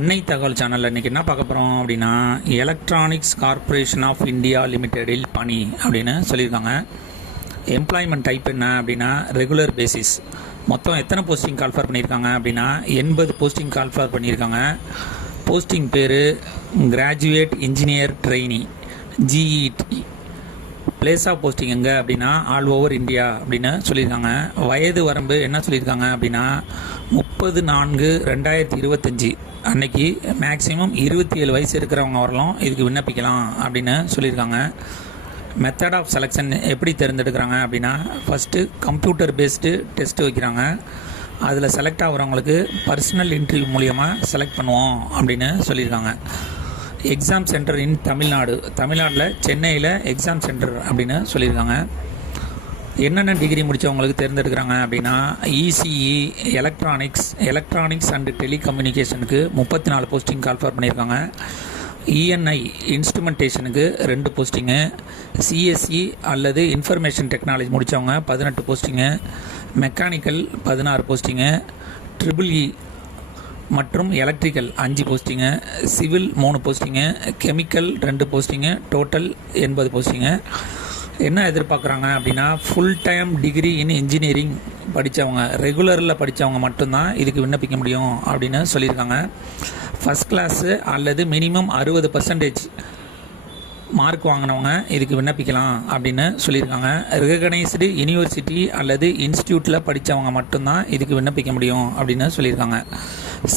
அன்னை தகவல் சேனலில் இன்றைக்கி என்ன பார்க்க போகிறோம் அப்படின்னா, எலக்ட்ரானிக்ஸ் கார்ப்பரேஷன் ஆஃப் இந்தியா லிமிடெடில் பணி அப்படின்னு சொல்லியிருக்காங்க. எம்ப்ளாய்மெண்ட் டைப் என்ன அப்படின்னா ரெகுலர் பேசிஸ். மொத்தம் எத்தனை போஸ்டிங் கால்ஃபர் பண்ணியிருக்காங்க அப்படின்னா 80 போஸ்டிங் கால்ஃபர் பண்ணியிருக்காங்க. போஸ்டிங் பேர் graduate engineer trainee GET. Place of posting எங்கே அப்படின்னா ஆல் ஓவர் இந்தியா அப்படின்னு சொல்லியிருக்காங்க. வயது வரம்பு என்ன சொல்லியிருக்காங்க அப்படின்னா 30/4/2025 அன்னைக்கு மேக்ஸிமம் 27 வயசு இருக்கிறவங்க வரலாம் இதுக்கு விண்ணப்பிக்கலாம் அப்படின்னு சொல்லியிருக்காங்க. மெத்தட் ஆஃப் செலெக்ஷன் எப்படி தேர்ந்தெடுக்கிறாங்க அப்படின்னா ஃபஸ்ட்டு கம்ப்யூட்டர் பேஸ்டு டெஸ்ட்டு வைக்கிறாங்க. அதில் செலக்ட் ஆகிறவங்களுக்கு பர்சனல் இன்டர்வியூ மூலியமாக செலக்ட் பண்ணுவோம் அப்படின்னு சொல்லியிருக்காங்க. எக்ஸாம் சென்டர் இன் தமிழ்நாட்டில் சென்னையில் எக்ஸாம் சென்டர் அப்படின்னு சொல்லியிருக்காங்க. என்னென்ன டிகிரி முடித்தவங்களுக்கு தேர்ந்தெடுக்கிறாங்க அப்படின்னா இசிஇ எலக்ட்ரானிக்ஸ் அண்டு டெலிகம்யூனிகேஷனுக்கு 34 போஸ்டிங் கால்ஃபர் பண்ணியிருக்காங்க. இஎன்ஐ இன்ஸ்ட்ருமெண்டேஷனுக்கு 2 போஸ்டிங்கு, சிஎஸ்சி அல்லது இன்ஃபர்மேஷன் டெக்னாலஜி முடித்தவங்க 18 போஸ்டிங்கு, மெக்கானிக்கல் 16 போஸ்டிங்கு, ட்ரிபிள்இ மற்றும் electrical 5 posting, civil 3 posting, chemical 2 posting, total 80 posting. என்ன எதிர்பார்க்குறாங்க அப்படின்னா full time degree in engineering படித்தவங்க, ரெகுலரில் படித்தவங்க மட்டும்தான் இதுக்கு விண்ணப்பிக்க முடியும் அப்படின்னு சொல்லியிருக்காங்க. ஃபஸ்ட் கிளாஸு அல்லது மினிமம் 60% மார்க் வாங்கினவங்க இதுக்கு விண்ணப்பிக்கலாம் அப்படின்னு சொல்லியிருக்காங்க. ரெகனைஸ்டு யூனிவர்சிட்டி அல்லது இன்ஸ்டியூட்டில் படித்தவங்க மட்டும்தான் இதுக்கு விண்ணப்பிக்க முடியும் அப்படின்னு சொல்லியிருக்காங்க.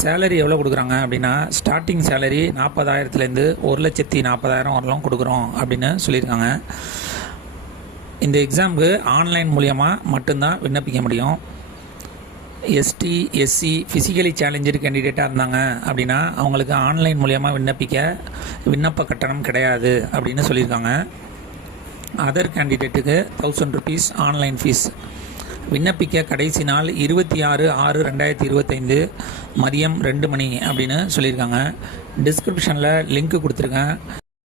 சேலரி எவ்வளோ கொடுக்குறாங்க அப்படின்னா ஸ்டார்டிங் சேலரி 40,000லேருந்து 1,40,000 வரலாம் கொடுக்குறோம் அப்படின்னு சொல்லியிருக்காங்க. இந்த எக்ஸாமுக்கு ஆன்லைன் மூலியமாக மட்டும்தான் விண்ணப்பிக்க முடியும். எஸ்டி எஸ்சி ஃபிசிக்கலி சேலஞ்சர் கேண்டிடேட்டாக இருந்தாங்க அப்படின்னா அவங்களுக்கு ஆன்லைன் மூலியமாக விண்ணப்ப கட்டணம் கிடையாது அப்படின்னு சொல்லியிருக்காங்க. அதர் கேண்டிடேட்டுக்கு 1000 rupees ஆன்லைன் ஃபீஸ். விண்ணப்பிக்க கடைசி நாள் 26/6/2025 மதியம் 2 மணி அப்படின்னு சொல்லியிருக்காங்க. டிஸ்கிரிப்ஷனில் லிங்க் கொடுத்துருக்கேன்.